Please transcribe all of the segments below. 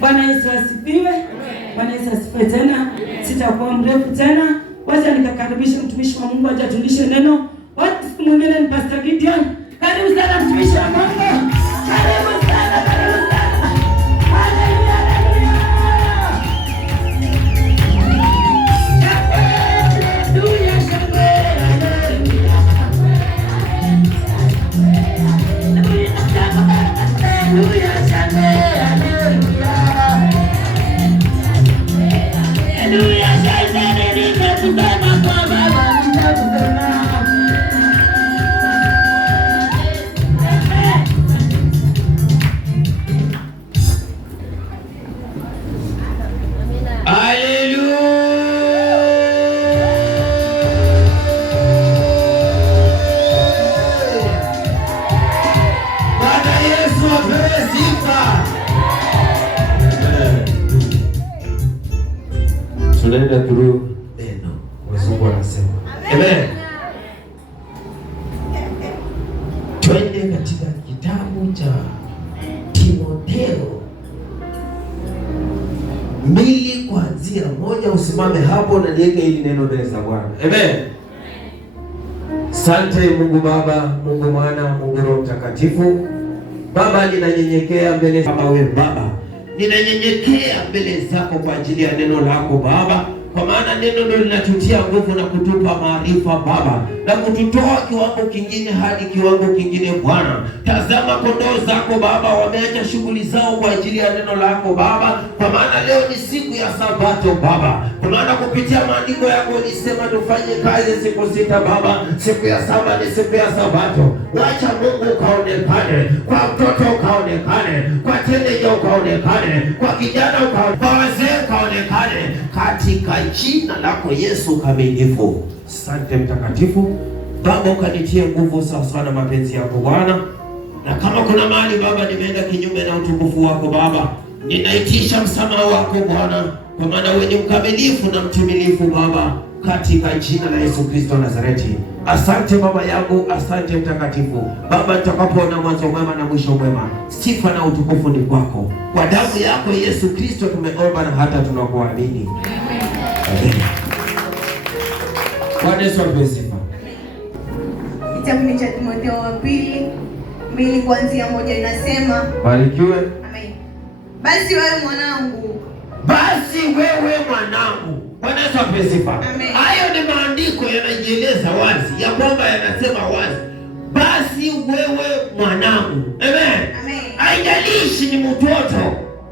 Bwana Yesu asifiwe. Bwana Yesu asifiwe tena. Sitakuwa mrefu tena. Wacha nikakaribisha mtumishi wa Mungu aje atulishe neno. Wacha siku mwingine ni Pastor Gideon. Karibu sana mtumishi wa Mungu. Karibu sana, karibu sana. Haleluya, haleluya. Haleluya, tunaenda through neno. Wazungu wanasema. Amen. Twende katika kitabu cha Timotheo 2 kuanzia 1. Usimame hapo na niweke hili neno mbele za Bwana. Amen. Asante Mungu Baba, Mungu Mwana, Mungu Roho Mtakatifu. Baba, ninanyenyekea mbele zako wewe Baba. Ninanyenyekea mbele zako kwa ajili ya neno lako Baba, kwa maana neno ndio linatutia nguvu na kutupa maarifa Baba, na kututoa kiwango kingine hadi kiwango kingine Bwana. Tazama kondoo zako Baba, wameacha shughuli zao kwa ajili ya neno lako Baba, kwa maana leo ni siku ya Sabato Baba, kwa maana kupitia maandiko yako ulisema tufanye kazi siku 6 Baba, siku ya 7 ni siku ya Sabato. Wacha Mungu kaonekane, kwa mtoto kaonekane, kwa teenager kaonekane, kwa kijana kaonekane, kwa wazee kaonekane, katika jina lako Yesu kamilifu. Asante Mtakatifu Baba, ukanitie nguvu sawa sawa na mapenzi yako Bwana, na kama kuna mahali Baba nimeenda kinyume na utukufu wako Baba, ninaitisha msamaha wako Bwana, kwa maana wewe ni mkamilifu na mtimilifu Baba, katika jina la Yesu Kristo Nazareti. Asante Baba yangu, asante Mtakatifu Baba, nitakapoona mwanzo mwema na mwisho mwema, sifa na utukufu ni kwako. Kwa damu yako Yesu Kristo tumeomba na hata tunakuamini. Amen. Bwana Yesu asifiwe. Kitabu cha Timotheo wa 2 kuanzia 1 inasema, barikiwe. Amen. Basi wewe mwanangu, Bwana Yesu asifiwe. Hayo ni maandiko yanajieleza wazi, ya kwamba yanasema wazi, basi wewe mwanangu. Amen. Haijalishi ni mtoto,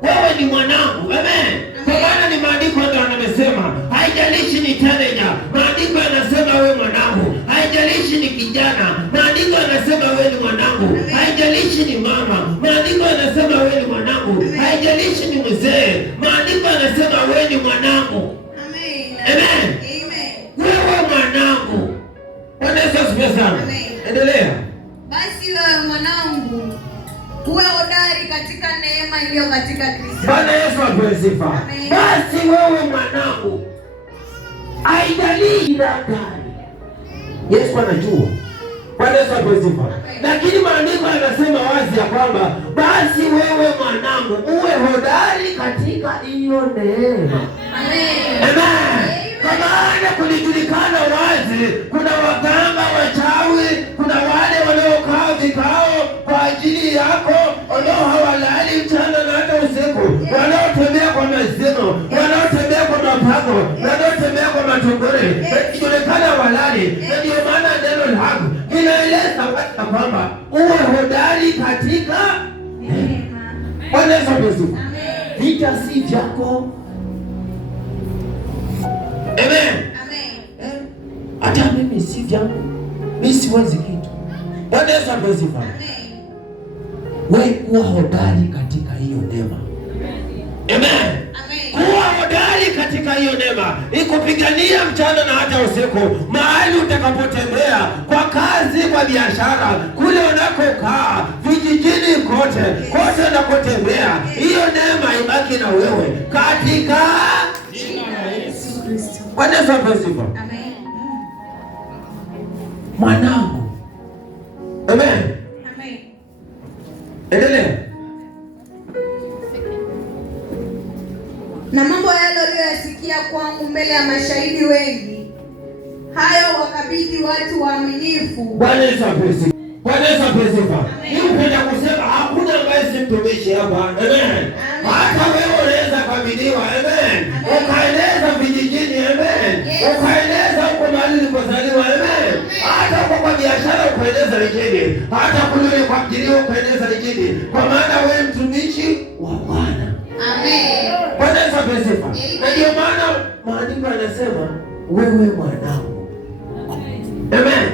wewe ni mwanangu. Amen. Kwa maana ni maandiko ndio yanasema, haijalishi ni teenager, maandiko yanasema wewe mwanangu. Haijalishi ni kijana, maandiko yanasema wewe ni mwanangu. Haijalishi ni mama, maandiko yanasema wewe ni mwanangu. Haijalishi ni mzee, maandiko yanasema wewe ni mwanangu. Amen. Wewe mwanangu. Bwana Yesu asifiwe sana. Endelea. Basi wewe mwanangu, uwe hodari katika neema iliyo katika Kristo. Bwana Yesu asifiwe. Basi wewe mwanangu, haijalishi gani. Yesu anajua. Bwana Yesu asifiwe. Lakini maandiko yanasema wazi ya kwamba basi wewe mwanangu, uwe hodari katika hiyo neema. Amen. Kwa maana kulijulikana wazi, kuna waganga, wachawi, kuna wale wanaokaa vikao kwa ajili yako, wanao hawalali mchana na hata usiku, wanaotembea kwa mazino, wanaotembea kwa mapago, wanaotembea kwa matunguri, kujulikana walali. Na ndio maana neno lako inaeleza kwamba uwe hodari katika neema. Bwana Yesu asifiwe. Vita si vyako. Amen. Hata mimi si vyangu, mimi siwezi kitu. Bwana Yesu asifiwe. Wewe kuwa hodari katika hiyo neema. Amen. Kuwa hodari katika hiyo neema, ikupigania mchana na hata usiku, mahali utakapotembea, kwa kazi, kwa biashara, kule unakokaa, vijijini kote unakotembea, hiyo neema ibaki na wewe katika jina la Yesu Kristo. Bwana Yesu asifiwe. Amen. mwanangu. Amen. Amen. Endelea. Na mambo yale uliyoyasikia kwangu mbele ya mashahidi wengi, hayo wakabidhi watu waaminifu. Bwana Yesu asifiwe. Bwana Yesu asifiwe. Nipenda kusema hakuna ambaye si mtumishi hapa. Amen. Hata wewe unaweza kabidhiwa. Amen. Ukaeleza vijijini. Amen. Ukaeleza huko mahali ulipozaliwa. Amen. Hata huko kwa biashara ukaeleza injili. Hata kule kwa mjini ukaeleza injili. Kwa maana wewe mtumishi wa Bwana. Amen. Bwana Yesu asifiwe. Na ndio maana maandiko yanasema wewe mwanangu. Amen.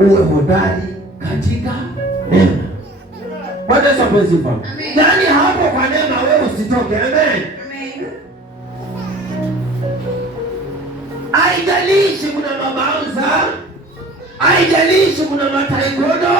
Uwe hodari katika neema. Bwana Yesu asifiwe. Yaani hapo kwa neema wewe usitoke. Amen. Haijalishi kuna mabaunza, haijalishi kuna mataekwondo,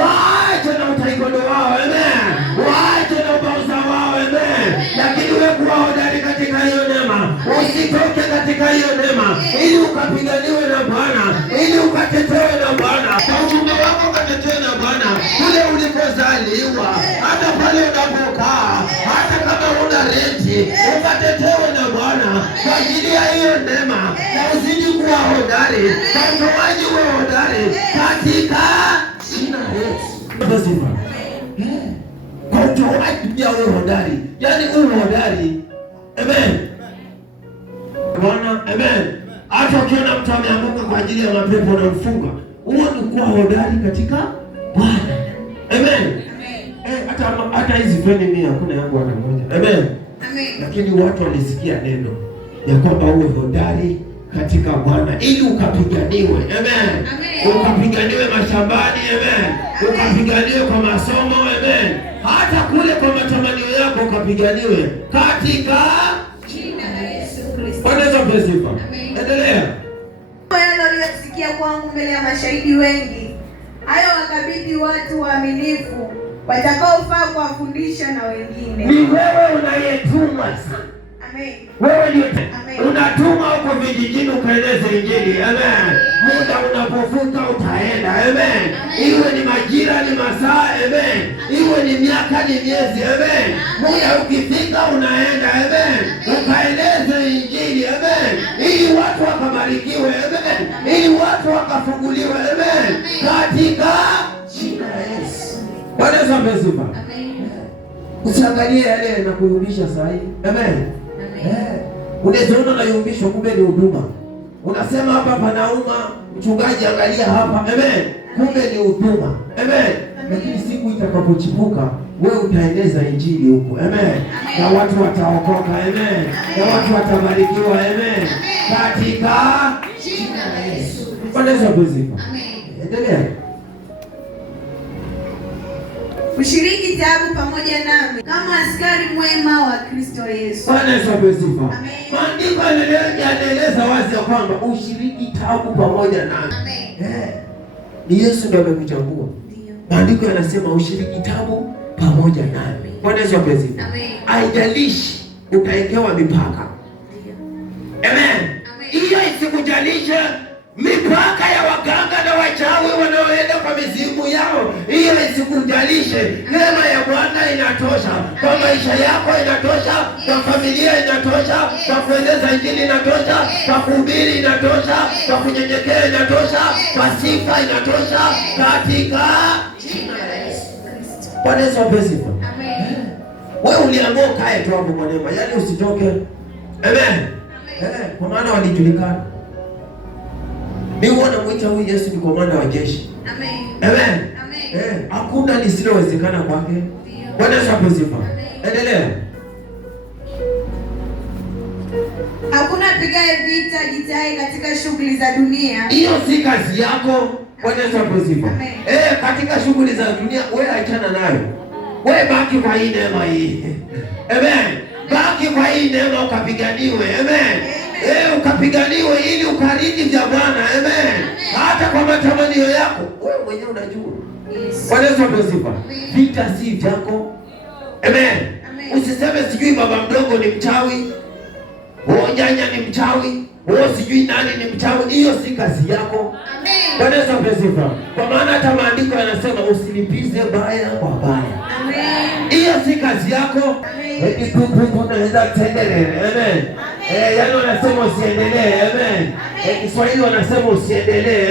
waache na utaekwondo wao. Amen. Waache na ubaunza wao. Amen. Lakini wewe kuwa hodari katika hiyo neema. Usitoke katika hiyo neema ili ukapiganiwe na Bwana, ili ukatetewe na Bwana. Uchumba wako ukatetewe na Bwana. Kule ulikozaliwa, hata pale unapokaa, hata kama una renti, ukatetewe na Bwana kwa ajili ya hiyo neema. Na uzidi kuwa hodari. Na utoaji uwe hodari katika jina la Yesu. Kwa utoaji pia uwe hodari. Yaani uwe hodari. Amen. Bwana, amen. Hata ukiona mtu ameanguka kwa ajili ya mapepo na mfunga, huo ni kuwa hodari katika Bwana. Amen. Hata hizi feni mimi hakuna yangu hata moja. Amen. Lakini watu walisikia neno ya kwamba uwe hodari katika Bwana ili ukapiganiwe. Amen. Ukapiganiwe mashambani. Amen. Ukapiganiwe kwa masomo. Amen. Hata kule kwa matamanio yako ukapiganiwe katika jina la Yesu Kristo. Bwana Yesu asifiwe. Endelea. Yale uliyosikia kwangu mbele ya mashahidi wengi, hayo wakabidhi watu waaminifu watakaofaa kuwafundisha na wengine. Ni wewe unayetumwa sana. Amen. Wewe ndio unatuma huko vijijini ukaeleze injili. Amen. Muda unapovuka utaenda. Amen. Iwe ni majira, ni masaa. Amen. Iwe ni miaka, ni miezi. Amen. Muda ukifika unaenda. Amen. Ukaeleze injili. Amen. Ili watu wakabarikiwe. Amen. Ili watu wakafunguliwe. Amen. Katika jina la Yesu. Bwana Yesu asifiwe. Usiangalie yale na kuyumbisha saa hii. Amen. Unaziona unayumbishwa, kumbe ni huduma. Unasema hapa panauma, mchungaji angalia hapa. Amen. Kumbe ni huduma. Amen. Lakini siku itakapochipuka wewe utaeneza injili huko. Amen. Na watu wataokoka. Amen. Na watu watabarikiwa. Amen. Katika jina la Yesu. Bwana Yesu asifiwe. Endelea. Ushiriki taabu pamoja nami kama askari mwema wa Kristo Yesu. Bwana Yesu asifiwe. Maandiko yanaeleza wazi ya kwamba ushiriki taabu pamoja nami. Ni Yesu ndiye amekuchagua. Maandiko yanasema ushiriki taabu pamoja nami. Bwana Yesu asifiwe. Haijalishi utawekewa mipaka. Amen. Hiyo isikujalishe mipaka ya waganga na wachawi wanaoenda kwa mizimu yao. Hiyo isikujalishe. Neema ya Bwana inatosha. Kwa maisha yako inatosha. Kwa familia inatosha. Kwa kueleza injili inatosha. Kwa kuhubiri inatosha. Kwa kunyenyekea inatosha. Kwa sifa inatosha. Katika jina la Yesu Kristo. Bwana Yesu asifiwe. Amen. Wewe uliamua kae tu hapo kwa neema. Yaani usitoke. Amen. Kwa maana walijulikana. Mimi wanamwita huyu Yesu ni komanda wa jeshi. Amen. Amen. Amen. Hakuna lisilowezekana kwake. Bwana Yesu asifiwe. Endelea. Hakuna pigaye vita jitaye katika shughuli za dunia. Hiyo si kazi yako. Bwana Yesu asifiwe. Katika shughuli za dunia wewe achana nayo. Wewe baki kwa hii neema hii. Amen. Baki kwa hii neema ukapiganiwe. Amen. Ukapiganiwe ili ukarithi vya Bwana. Amen. Hata kwa matamanio yako wewe mwenyewe unajua. Bwana Yesu asifiwe. Vita si vyako. Amen. Usiseme sijui baba mdogo ni mchawi, nyanya ni mchawi. wewe sijui nani ni mchawi, hiyo si kazi yako. Amen. Bwana Yesu asifiwe. Kwa maana hata maandiko yanasema usilipize baya kwa baya. Amen. Hiyo si kazi yako. Amen. Eti tu unaweza kuendelea. Amen. Yaani wanasema usiendelee. Amen. Kiswahili wanasema usiendelee.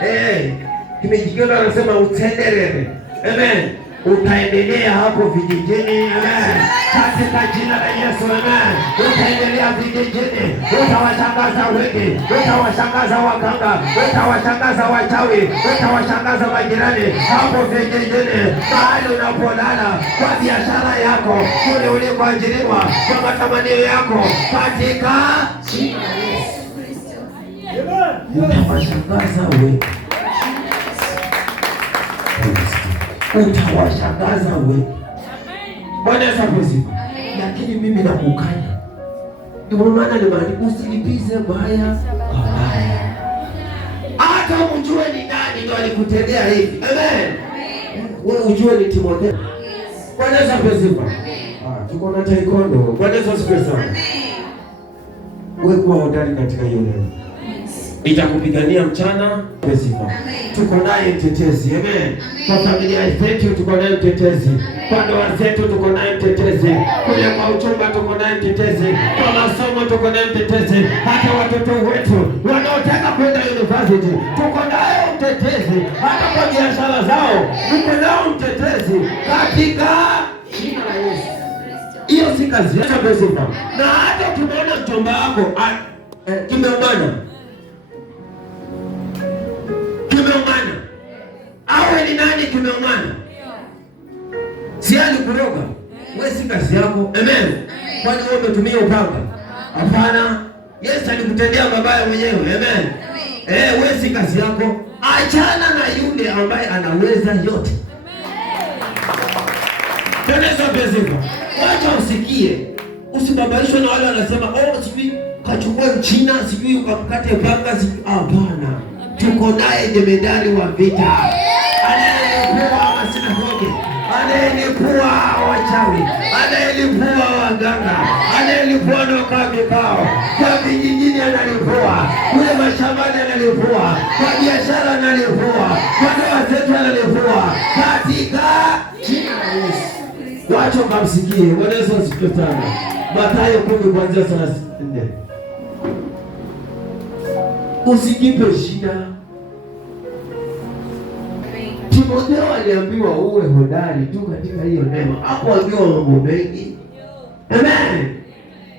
Amen. Kimejikenda wanasema utendelee. Amen. Utaendelea hapo vijijini. Amen. Katika jina la Yesu. Amen. Utaendelea vijijini. Utawashangaza wengi. Utawashangaza waganga. Utawashangaza wachawi. Utawashangaza majirani hapo vijijini. Mahali unapolala, kwa biashara yako, kule ulikoajiriwa, kwa matamanio yako, katika jina la Yesu Kristo. Utawashangaza wengi. Utawashangaza wengi. Bwana Yesu asifiwe. Lakini mimi nakukanya. Ndio maana ni maandiko, usilipize baya kwa baya. Hata mjue ni nani ndio alikutendea hivi. Amen. Wewe ujue ni Timotheo. Bwana Yesu asifiwe. Tuko na taekwondo. Bwana Yesu asifiwe sana. Wewe kuwa hodari katika hiyo neno. Nitakupigania mchana sifa. Tuko naye mtetezi. Amen. Kwa familia zetu tuko naye mtetezi. Kwa ndoa zetu tuko naye mtetezi. Kule kwa uchumba tuko naye mtetezi. Kwa masomo tuko naye mtetezi. Hata watoto wetu wanaotaka kwenda university tuko naye mtetezi. Hata kwa biashara zao tuko nao mtetezi katika jina la Yesu. Hiyo si kazi yako sifa. Na hata tumeona mchumba wako kimeumana. Kimeumana. Awe ni nani kimeumana? Si alikuroga. Wewe si kazi yako. Amen. Kwani wewe umetumia upanga? Hapana. Yesu alikutendea mabaya mwenyewe. Amen. Wewe si kazi yako. Achana na yule ambaye anaweza yote. Tunaweza pesa. Wacha usikie. Usibabaishwe na wale wanasema, sijui kachukua Mchina, sijui ukakate panga, hapana. Tuko naye jemedari wa vita. Anayelipua masinagogi, anayelipua wachawi, anayelipua waganga, anayelipua noka vikao. Kwa vijijini analipua, kule mashambani analipua, kwa biashara analipua, kwa ndoa zetu analipua. Katika jina la Yesu. Wacha mkamsikie. Bwana Yesu asifiwe sana. Mathayo 10 kuanzia 34. Usikipe shida. Timotheo aliambiwa uwe hodari tu katika hiyo neno. Hapo akiwa mambo mengi. Amen.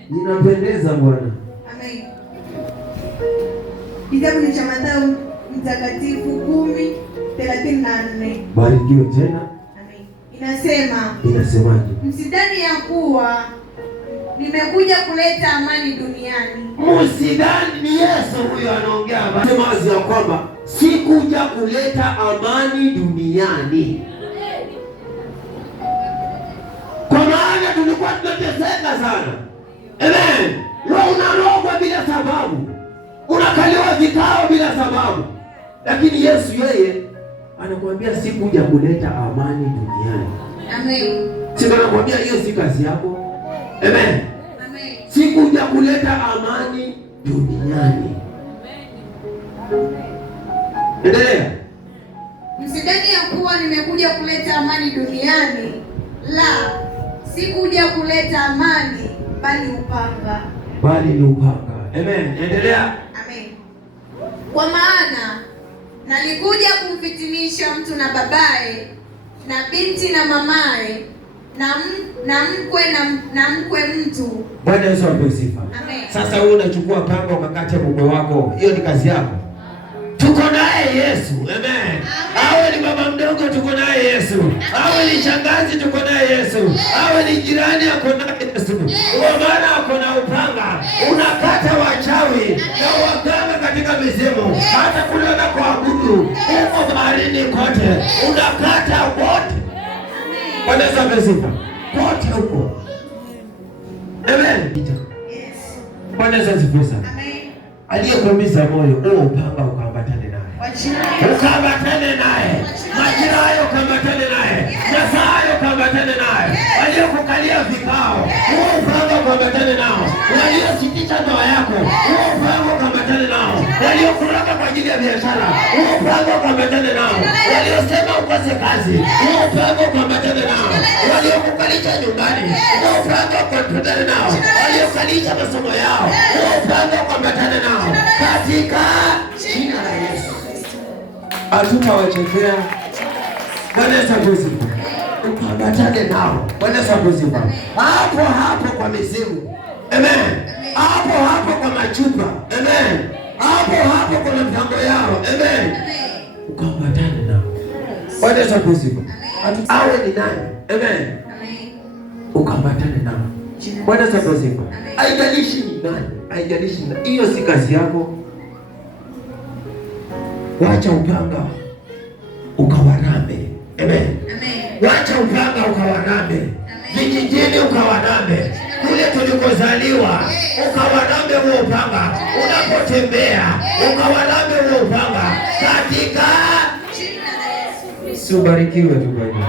Inapendeza Bwana. Amen. Kitabu cha Mathayo mtakatifu 10:34. Barikiwe tena. Amen. Inasema. Inasemaje? Msidhani ya kuwa nimekuja kuleta amani duniani. Msidhani, ni Yesu huyo anaongea. Sema wazi ya kwamba sikuja kuleta amani duniani. Kwa maana tulikuwa tunateseka sana. Amen. Wewe unarogwa bila sababu. Unakaliwa vikao bila sababu. Lakini Yesu yeye anakuambia sikuja kuleta amani duniani. Amen. Sema nakwambia hiyo si kazi yako. Amen. Amen. Sikuja kuleta amani duniani. Endelea. Msidhani ya kuwa nimekuja kuleta amani duniani. La, sikuja kuleta amani bali upanga. Bali ni upanga. Amen. Endelea. Amen. Kwa maana nalikuja kumfitinisha mtu na babaye na binti na mamaye na mkwe mtu. Bwana Yesu apewe sifa. Amen. Sasa wewe unachukua panga ukakate mume wako. Hiyo ni kazi yako. Tuko naye Yesu. Amen. Awe ni baba mdogo tuko naye Yesu. Awe ni shangazi tuko naye Yesu. Awe ni jirani ako naye Yesu. Kwa maana ako na upanga. Unakata wachawi na waganga katika mizimu. Hata kule unakoabudu huko baharini kote. Unakata wote. Bwana Yesu apewe sifa. Kote huko. Amen. Yes. Bwana Yesu asifiwe sana. Amen. Aliyekuumiza moyo, upanga ukaambatane naye. Ukaambatane naye. Majira hayo ukaambatane naye. Na saa hayo ukaambatane ukambatane naye. Waliokukalia vikao, huo upanga ukambatane nao. Waliositisha ndoa yako, huo upanga ukambatane nao. Waliokuraka kwa ajili ya biashara, huo upanga ukambatane nao. Waliosema ukose kazi, huo upanga ukambatane nao. Waliokukalisha nyumbani, huo upanga ukambatane nao. Waliokalisha masomo yao, huo upanga ukambatane nao. Katika jina la Yesu. Hatutawachezea. Bwana Yesu asifiwe. Ukambatane nao. Bwana Yesu asifiwe. Hapo hapo kwa mizimu. Amen. Hapo hapo kwa machupa. Amen. Hapo hapo kwa mipango yao. Amen. Ukambatane nao. Bwana Yesu asifiwe. Awe ni nani? Amen. Ukambatane nao. Bwana Yesu asifiwe. Haijalishi ni nani. Haijalishi ni nani. Hiyo si kazi yako. Wacha upanga ukawarame. Amen. Wacha upanga ukawarame. Vijijini ukawarame. Kule tulikozaliwa ukawarame huo upanga. Unapotembea ukawarame huo upanga. Katika jina la Yesu. Ubarikiwe tu Bwana.